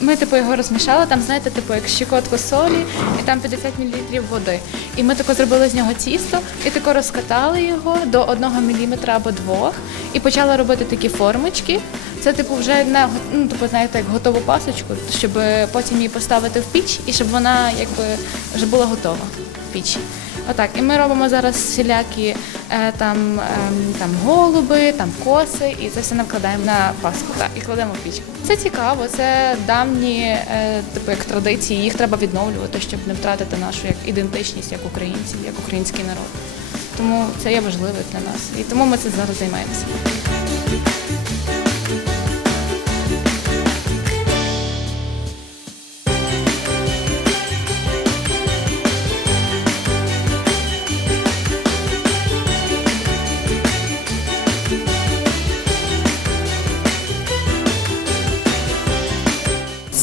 ми типу його розмішали, там, знаєте, типу як щекотку солі і там 50 мл води. І ми тако зробили з нього тісто і тако розкатали його до 1 мм або 2 і почали робити такі формочки. Це типу вже не ну, типу, знаєте, як готову пасочку, щоб потім її поставити в піч і щоб вона якби вже була готова в пічі. Отак, і ми робимо зараз всілякі е, там, ем, там голуби, там коси, і це все накладаємо на паску так, і кладемо в піч. Це цікаво, це давні е, типу як традиції, їх треба відновлювати, щоб не втратити нашу як ідентичність як українців, як український народ. Тому це є важливо для нас. І тому ми це зараз займаємося.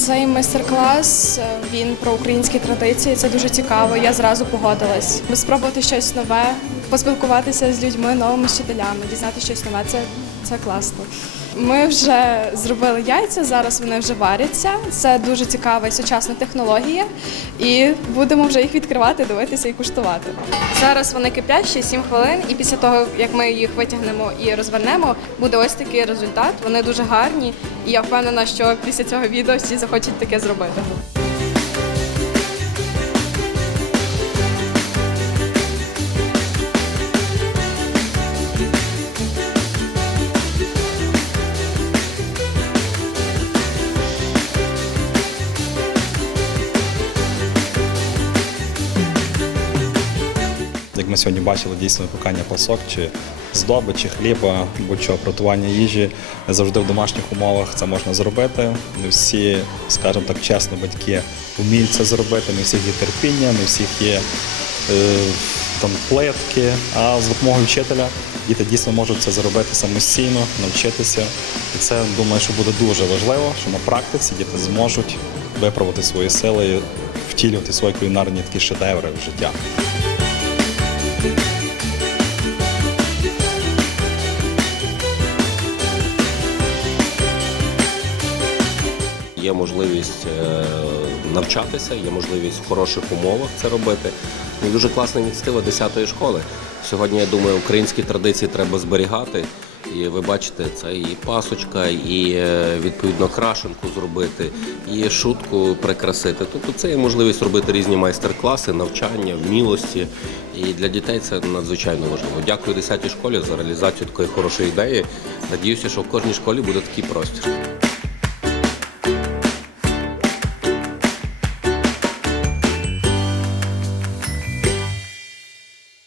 Цей майстер-клас е, він про українські традиції. Це дуже цікаво. Я зразу погодилась. Спробувати щось нове, поспілкуватися з людьми, новими вчителями, дізнати щось нове. Це, це класно. Ми вже зробили яйця, зараз вони вже варяться. Це дуже цікава і сучасна технологія, і будемо вже їх відкривати, дивитися і куштувати. Зараз вони киплять ще 7 хвилин, і після того, як ми їх витягнемо і розвернемо, буде ось такий результат. Вони дуже гарні, і я впевнена, що після цього відео всі захочуть таке зробити. Ми сьогодні бачили, дійсно випікання пасок чи здоби, чи хліба, будь-що приготування їжі не завжди в домашніх умовах це можна зробити. Не всі, скажімо так, чесно, батьки вміють це зробити, не всіх є терпіння, не всіх є е, там плитки. А з допомогою вчителя діти дійсно можуть це зробити самостійно, навчитися. І це думаю, що буде дуже важливо, що на практиці діти зможуть виправити свої сили втілювати свої кулінарні такі шедеври в життя. Є можливість е, навчатися, є можливість в хороших умовах це робити. І дуже класна ініціатива 10-ї школи. Сьогодні, я думаю, українські традиції треба зберігати. І ви бачите, це і пасочка, і е, відповідно крашенку зробити, і шутку прикрасити. Тобто це є можливість робити різні майстер-класи, навчання, вмілості. І для дітей це надзвичайно важливо. Дякую 10-й школі за реалізацію такої хорошої ідеї. Надіюся, що в кожній школі буде такий простір.